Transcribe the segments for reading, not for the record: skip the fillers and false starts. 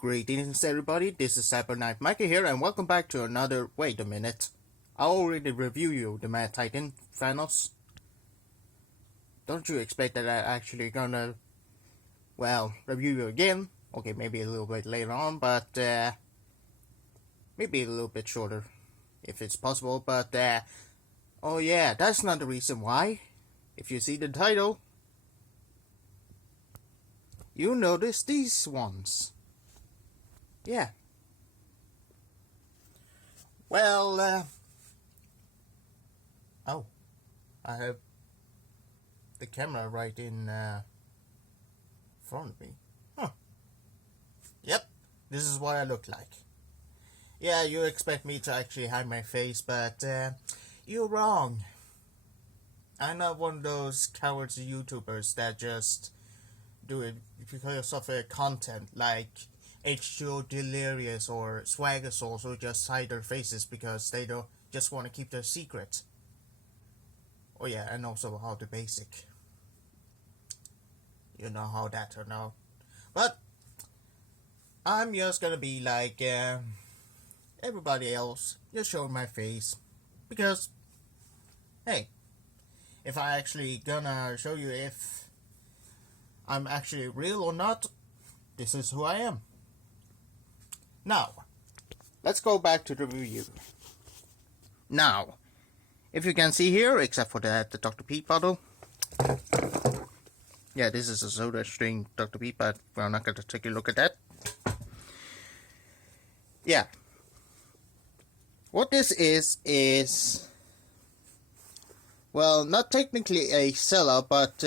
Greetings everybody, this is CyberKnight-Miky here and welcome back to another... Wait a minute. I already reviewed you, the Mad Titan, Thanos. Don't you expect that I'm actually gonna, well, review you again? Okay, maybe a little bit later on, but maybe a little bit shorter, if it's possible, but oh yeah, that's not the reason why. If you see the title, you notice these ones. Yeah. Well, oh, I have the camera right in front of me. Huh. Yep, this is what I look like. Yeah, you expect me to actually hide my face, but you're wrong. I'm not one of those cowards YouTubers that just do it because of content, like H2O Delirious or Swagger Souls, who just hide their faces because they don't just want to keep their secret. Oh yeah, and also how the basic. You know how that turned out. But I'm just gonna be like everybody else, just showing my face. Because, hey, if I actually gonna show you if I'm actually real or not, this is who I am. Now, let's go back to the review. Now, if you can see here, except for the Dr. Pete bottle. Yeah, this is a soda string Dr. Pete, but we're not going to take a look at that. Yeah. What this is, well, not technically a seller, but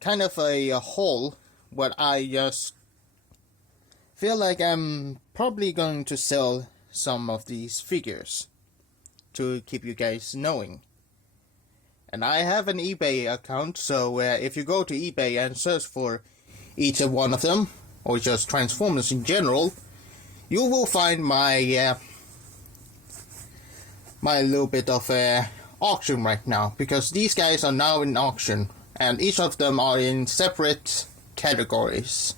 kind of a hole where I just feel like I'm probably going to sell some of these figures to keep you guys knowing. And I have an eBay account, so if you go to eBay and search for each of one of them, or just Transformers in general, you will find my my little bit of auction right now, because these guys are now in auction, and each of them are in separate categories.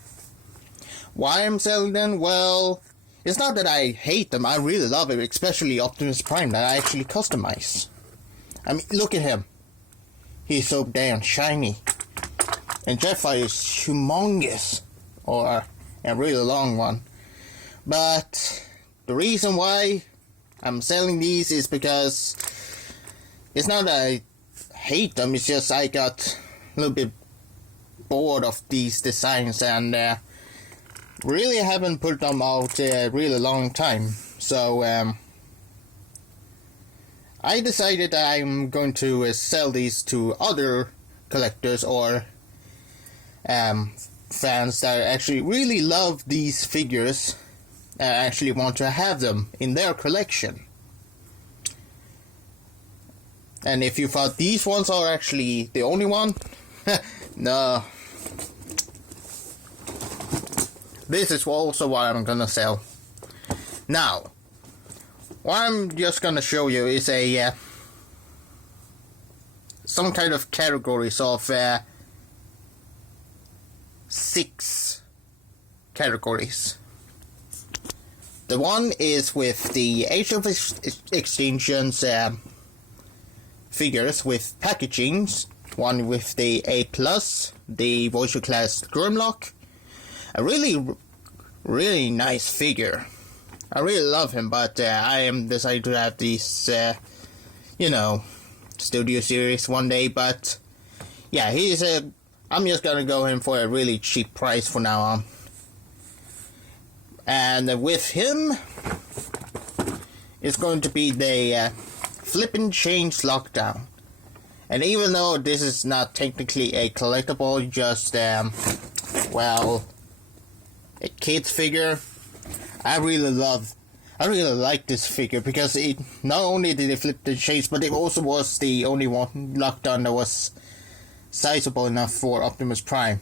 Why I'm selling them? Well, it's not that I hate them, I really love it, especially Optimus Prime that I actually customize. I mean, look at him. He's so damn shiny. And Jetfire is humongous, or a really long one. But the reason why I'm selling these is because it's not that I hate them, it's just I got a little bit bored of these designs and really haven't put them out a really long time. So I decided I'm going to sell these to other collectors or fans that actually really love these figures and actually want to have them in their collection. And if you thought these ones are actually the only one, no. This is also what I'm gonna sell. Now, what I'm just gonna show you is a some kind of categories of 6 categories. The one is with the Age of Extinction's figures with packagings. One with the A+, the Voyager class Grimlock. A really nice figure. I really love him, but I am decided to have these, you know, Studio Series one day. But yeah, I'm just gonna go in for a really cheap price for now on. And with him, it's going to be the Flip and Change Lockdown. And even though this is not technically a collectible, just well, a kid's figure, I really like this figure because it not only did it flip the change, but it also was the only one lockdown that was sizable enough for Optimus Prime.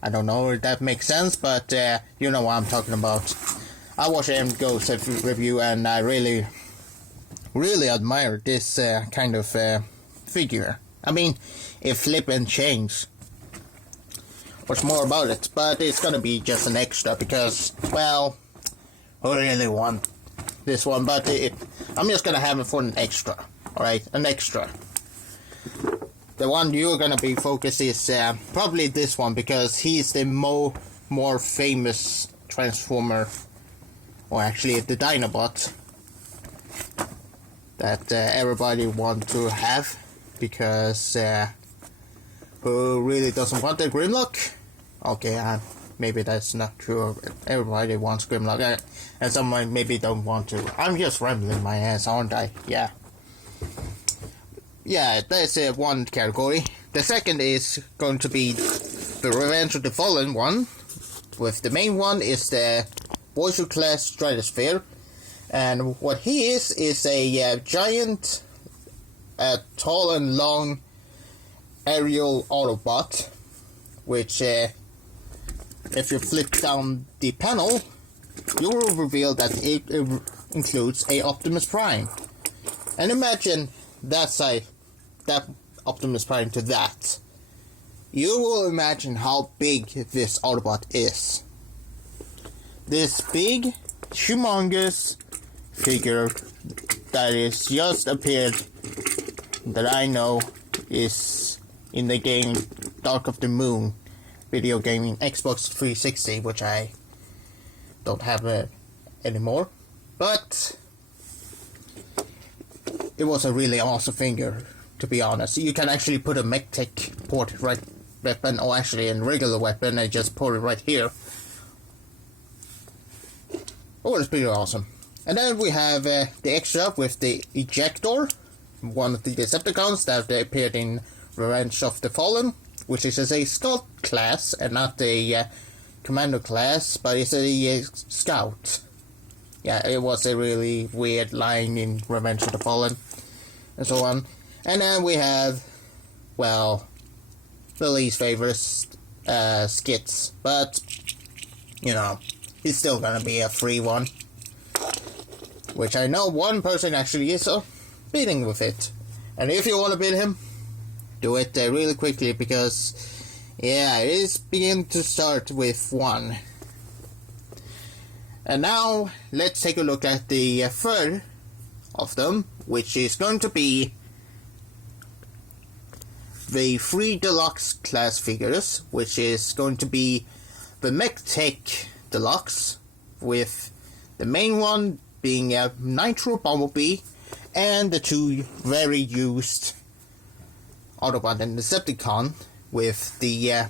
I don't know if that makes sense, but you know what I'm talking about. I watched M.Go review and I really admire this kind of figure. I mean, it flip and change. much more about it, but it's gonna be just an extra because, well, who really want this one? But I'm just gonna have it for an extra. Alright, an extra. The one you're gonna be focused is probably this one because he's the more famous Transformer, or actually the Dinobot, that everybody want to have, because who really doesn't want the Grimlock? Okay, maybe that's not true. Everybody wants Grimlock, and someone maybe don't want to. I'm just rambling my ass, aren't I? Yeah. Yeah, that's one category. The second is going to be the Revenge of the Fallen one. With the main one is the Voyager class Stratosphere, and what he is a giant, tall and long aerial Autobot, which if you flip down the panel, you will reveal that it includes a Optimus Prime. And imagine that Optimus Prime to that. You will imagine how big this Autobot is. This big, humongous figure that is just appeared, that I know is in the game Dark of the Moon video game in Xbox 360, which I don't have anymore. But it was a really awesome figure, to be honest. You can actually put a MechTech port right weapon, or actually a regular weapon, and just put it right here. Oh, it's pretty awesome. And then we have the extra with the Ejector, one of the Decepticons that appeared in Revenge of the Fallen, which is a Scout class and not a Commando class, but it's a Scout. Yeah, it was a really weird line in Revenge of the Fallen, and so on. And then we have, well, the least favorite Skits, but, you know, he's still gonna be a free one. Which I know one person actually is bidding with it. And if you want to bid him, do it really quickly, because, yeah, it is beginning to start with 1. And now, let's take a look at the third of them, which is going to be the 3 deluxe class figures, which is going to be the MechTech Deluxe, with the main one being a Nitro Bumblebee, and the 2 very used Autobot and Decepticon, with the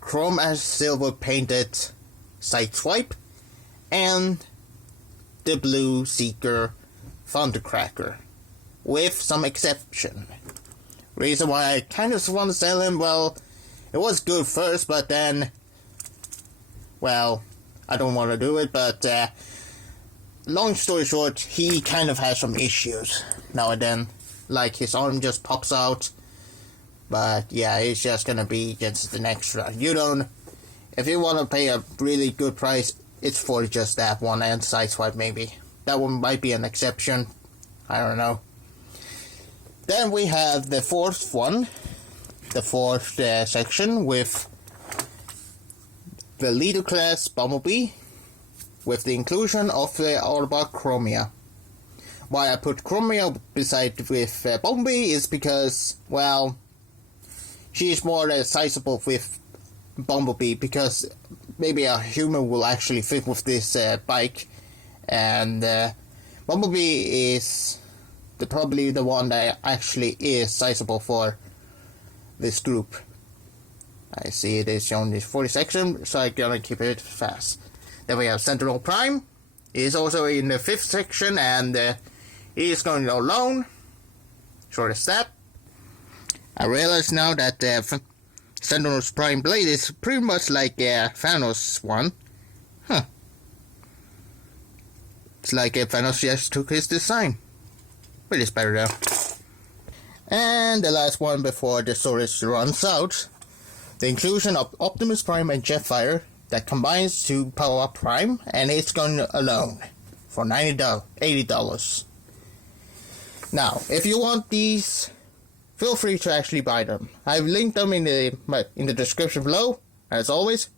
chrome as silver painted Sideswipe, and the blue Seeker Thundercracker, with some exception. Reason why I kind of want to sell him, well, it was good first, but then, well, I don't want to do it, but long story short, he kind of has some issues now and then, like his arm just pops out, but yeah, it's just gonna be just an extra. If you want to pay a really good price, it's for just that one and Sideswipe maybe. That one might be an exception, I don't know. Then we have the fourth one, the fourth section, with the Leader class Bumblebee, with the inclusion of the Autobot Chromia. Why I put Chromia beside with Bumblebee is because, well, she's more sizable with Bumblebee, because maybe a human will actually fit with this bike, and Bumblebee is probably the one that actually is sizable for this group. I see it is shown in 40 section, so I'm gonna keep it fast. Then we have Sentinel Prime. He is also in the 5th section, and he is going alone. Short as that. I realize now that Sentinel's Prime Blade is pretty much like Thanos' one. Huh. It's like Thanos just took his design. But it's better though. And the last one before the storage runs out. The inclusion of Optimus Prime and Jetfire that combines to power up Prime, and it's going alone for $80. Now, if you want these feel free to actually buy them. I've linked them in the description below. As always,